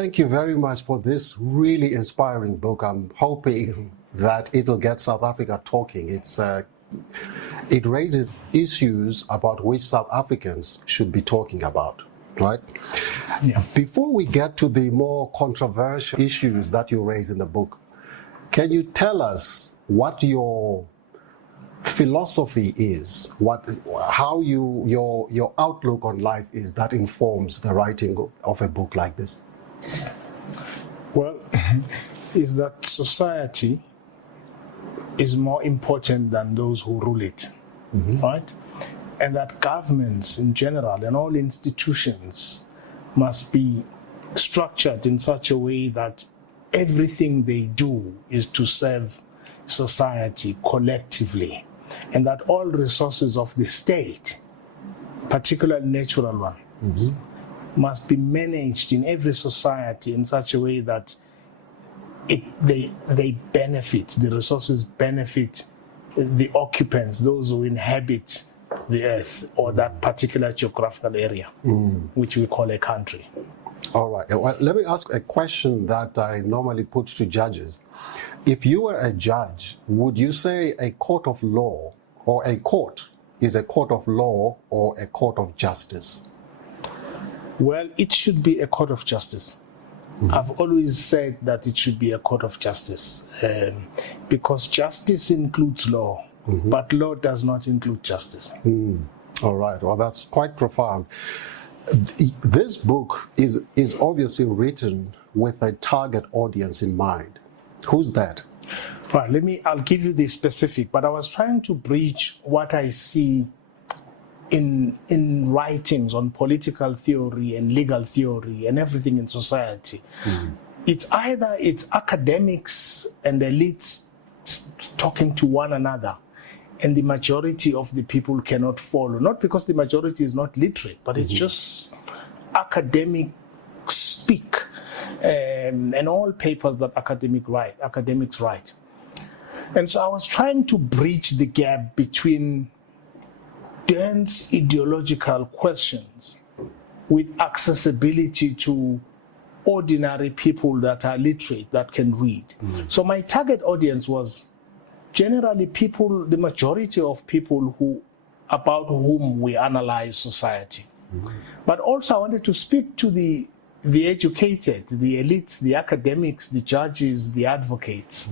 Thank you very much for this really inspiring book. I'm hoping that it'll get South Africa talking. It raises issues about which South Africans should be talking about, right? Yeah. Before we get to the more controversial issues that you raise in the book, can you tell us what your philosophy is, how your outlook on life is that informs the writing of a book like this? Well, is that society is more important than those who rule it, right? And that governments in general and all institutions must be structured in such a way that everything they do is to serve society collectively, and that all resources of the state, particularly natural ones, must be managed in every society in such a way that they benefit, the resources benefit the occupants, those who inhabit the earth or that particular geographical area, which we call a country. All right. Well, let me ask a question that I normally put to judges. If you were a judge, would you say a court of law or a court is a court of law or a court of justice? Well, it should be a court of justice. I've always said that it should be a court of justice because justice includes law, but law does not include justice. All right. Well, that's quite profound. This book is obviously written with a target audience in mind. Who's that? Right, I'll give you the specific, but I was trying to bridge what I see in writings on political theory and legal theory and everything in society. It's either academics and elites talking to one another, and the majority of the people cannot follow. Not because the majority is not literate, but it's just academic speak and all papers that academics write. And so I was trying to bridge the gap between dense ideological questions with accessibility to ordinary people that are literate, that can read. So my target audience was generally people, the majority of people about whom we analyze society. But also I wanted to speak to the educated, the elites, the academics, the judges, the advocates,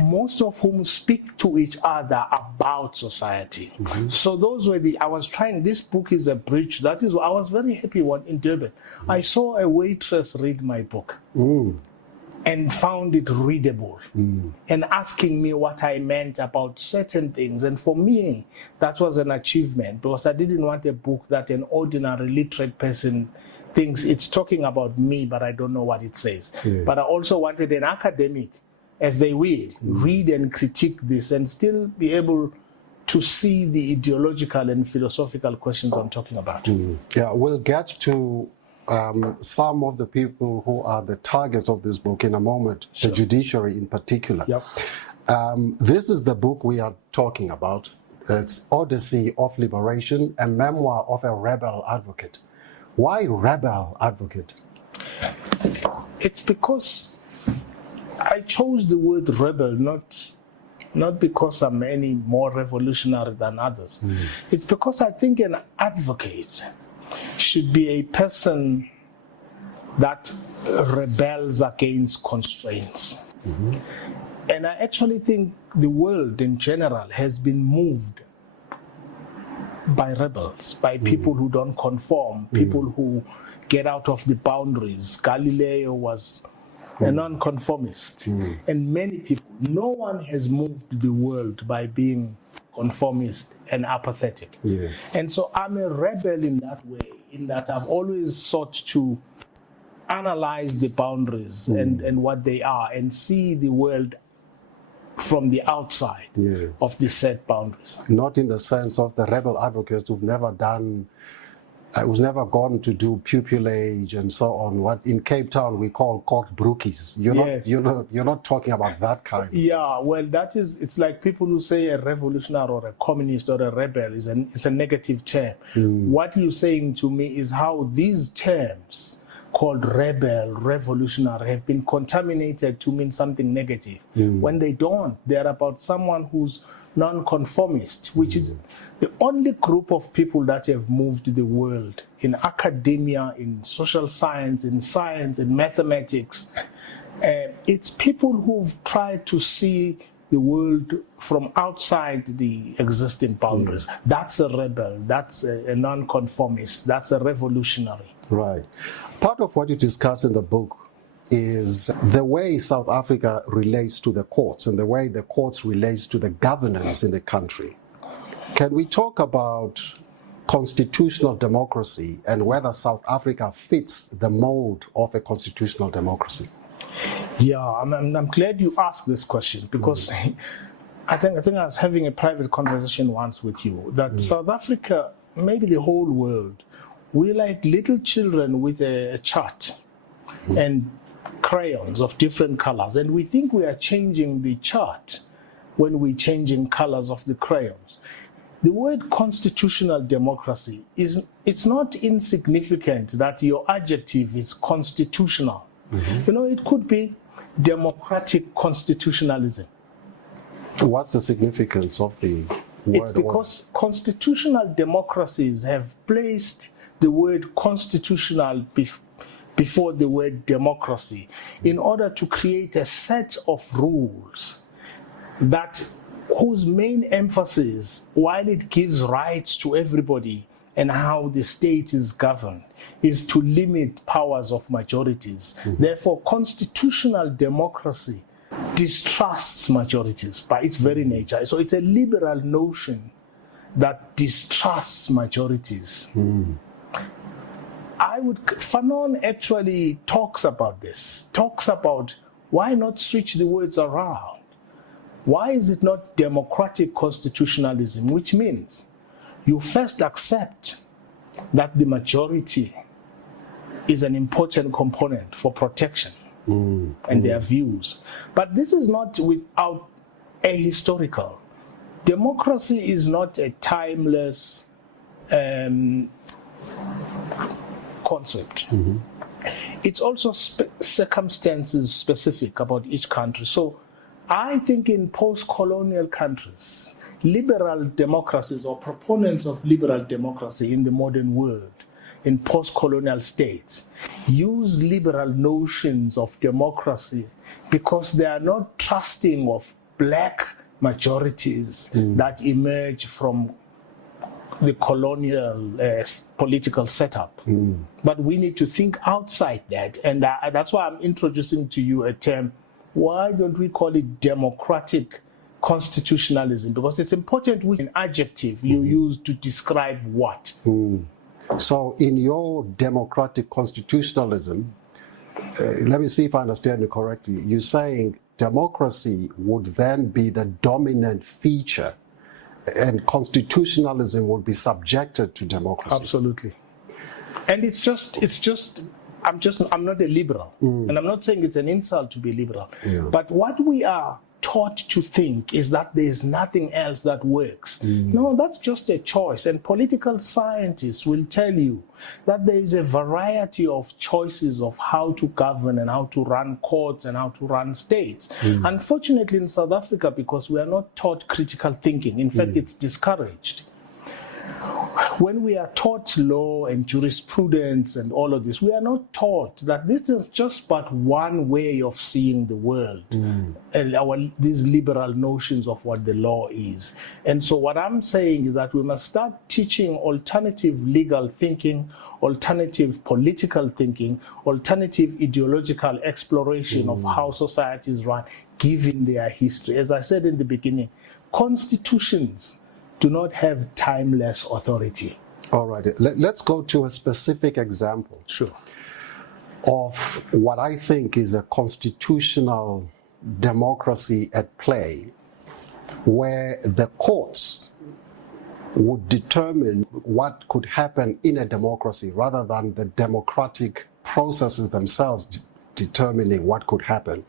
most of whom speak to each other about society. So those were this book is a bridge. That is, I was very happy in Durban. I saw a waitress read my book and found it readable and asking me what I meant about certain things. And for me, that was an achievement because I didn't want a book that an ordinary literate person thinks it's talking about me, but I don't know what it says. But I also wanted an academic, as they will, read and critique this and still be able to see the ideological and philosophical questions I'm talking about. Yeah, we'll get to some of the people who are the targets of this book in a moment, the judiciary in particular. This is the book we are talking about. It's Odyssey of Liberation, a memoir of a rebel advocate. Why rebel advocate? It's because I chose the word rebel not because I'm any more revolutionary than others. It's because I think an advocate should be a person that rebels against constraints. And I actually think the world in general has been moved by rebels, by people who don't conform, people who get out of the boundaries. Galileo was a nonconformist. And many people, no one has moved the world by being conformist and apathetic. And so I'm a rebel in that way, in that I've always sought to analyze the boundaries and what they are and see the world from the outside of the set boundaries. Not in the sense of the rebel advocates who've never done, who's never gone to do pupillage and so on. What in Cape Town we call broekies. You're not talking about that kind. Yeah, well, it's like people who say a revolutionary or a communist or a rebel it's a negative term. What you're saying to me is how these terms called rebel, revolutionary, have been contaminated to mean something negative. When they don't, they're about someone who's non-conformist, which is the only group of people that have moved the world in academia, in social science, in mathematics. It's people who've tried to see the world from outside the existing boundaries. That's a rebel, that's a non-conformist, that's a revolutionary. Right. Part of what you discuss in the book is the way South Africa relates to the courts and the way the courts relates to the governance in the country. Can we talk about constitutional democracy and whether South Africa fits the mold of a constitutional democracy? Yeah, I'm glad you asked this question because I think I was having a private conversation once with you that South Africa, maybe the whole world, we're like little children with a chart and crayons of different colors, and we think we are changing the chart when we're changing colors of the crayons. The word constitutional democracy it's not insignificant that your adjective is constitutional. You know, it could be democratic constitutionalism. What's the significance of the word? It's because constitutional democracies have placed the word constitutional before the word democracy in order to create a set of rules whose main emphasis, while it gives rights to everybody and how the state is governed, is to limit powers of majorities. Therefore, constitutional democracy distrusts majorities by its very nature. So it's a liberal notion that distrusts majorities. Fanon actually talks about this, talks about why not switch the words around? Why is it not democratic constitutionalism, which means you first accept that the majority is an important component for protection and their views. But this is not without ahistorical. Democracy is not a timeless concept. It's also circumstances specific about each country. So I think in post-colonial countries, liberal democracies or proponents of liberal democracy in the modern world, in post-colonial states, use liberal notions of democracy because they are not trusting of black majorities that emerge from the colonial political setup. But we need to think outside that, and that's why I'm introducing to you a term. Why don't we call it democratic constitutionalism? Because it's important which an adjective you use to describe what. So in your democratic constitutionalism, let me see if I understand you correctly. You're saying democracy would then be the dominant feature and constitutionalism would be subjected to democracy. Absolutely. And I'm not a liberal, and I'm not saying it's an insult to be liberal, but what we are taught to think is that there's nothing else that works. No, that's just a choice, and political scientists will tell you that there is a variety of choices of how to govern and how to run courts and how to run states. Unfortunately in South Africa, because we are not taught critical thinking, in fact it's discouraged. When we are taught law and jurisprudence and all of this, we are not taught that this is just but one way of seeing the world and these liberal notions of what the law is. And so what I'm saying is that we must start teaching alternative legal thinking, alternative political thinking, alternative ideological exploration of how societies run, given their history. As I said in the beginning, constitutions do not have timeless authority. All right. Let's go to a specific example. Sure. Of what I think is a constitutional democracy at play, where the courts would determine what could happen in a democracy rather than the democratic processes themselves determining what could happen.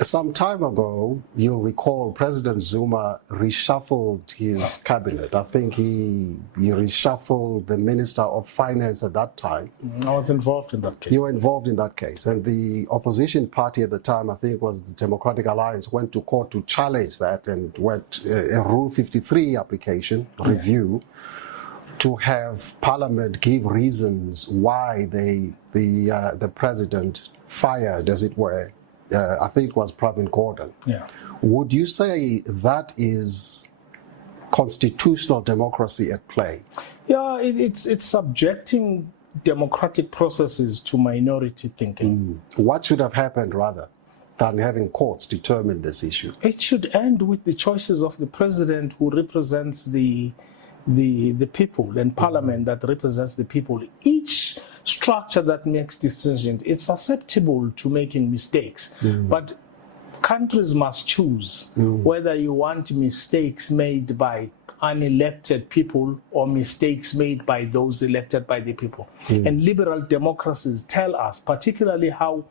Some time ago, you'll recall President Zuma reshuffled his cabinet. I think he reshuffled the Minister of Finance at that time. I was involved in that case. You were involved in that case. And the opposition party at the time, I think was the Democratic Alliance, went to court to challenge that and went a Rule 53 application review to have Parliament give reasons why the president fired, as it were, I think it was Pravin Gordhan. Yeah. Would you say that is constitutional democracy at play? Yeah, it's subjecting democratic processes to minority thinking. What should have happened rather than having courts determine this issue? It should end with the choices of the president, who represents the people, and parliament that represents the people. Each structure that makes decisions, it's susceptible to making mistakes. But countries must choose whether you want mistakes made by unelected people or mistakes made by those elected by the people. And liberal democracies tell us, particularly how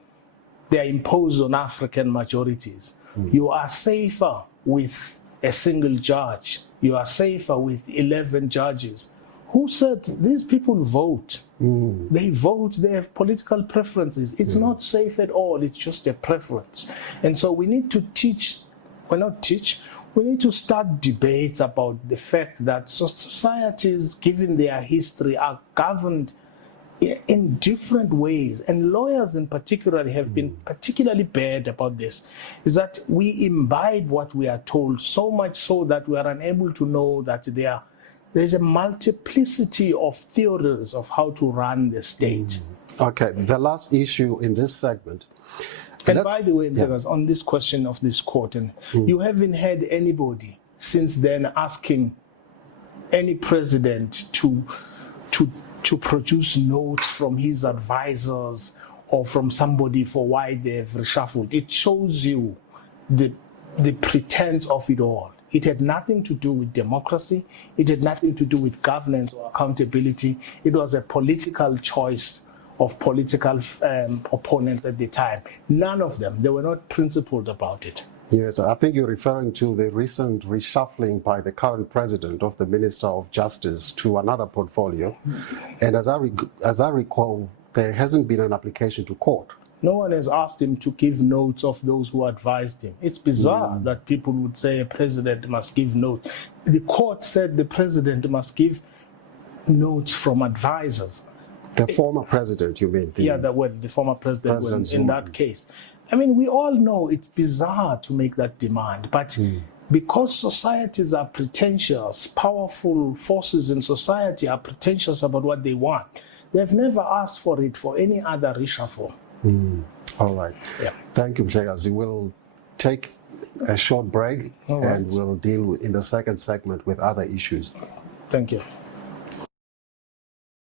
they are imposed on African majorities, you are safer with a single judge. You are safer with 11 judges. Who said these people vote? They vote, they have political preferences. It's not safe at all, it's just a preference. And so we need to we need to start debates about the fact that societies, given their history, are governed in different ways. And lawyers in particular have been particularly bad about this, is that we imbibe what we are told, so much so that we are unable to know that there's a multiplicity of theories of how to run the state. Okay, the last issue in this segment. And by the way, on this question of this court, and you haven't had anybody since then asking any president to produce notes from his advisors or from somebody for why they've reshuffled. It shows you the pretense of it all. It had nothing to do with democracy. It had nothing to do with governance or accountability. It was a political choice of political opponents at the time. None of them, they were not principled about it. Yes, I think you're referring to the recent reshuffling by the current president of the Minister of Justice to another portfolio. And as I recall, there hasn't been an application to court. No one has asked him to give notes of those who advised him. It's bizarre that people would say a president must give notes. The court said the president must give notes from advisors. The former president, you mean? The former president in that case. I mean, we all know it's bizarre to make that demand, but because societies are pretentious, powerful forces in society are pretentious about what they want, they've never asked for it for any other reshuffle. All right. Yeah. Thank you, Mshekazi. We'll take a short break and we'll deal in the second segment with other issues. Thank you.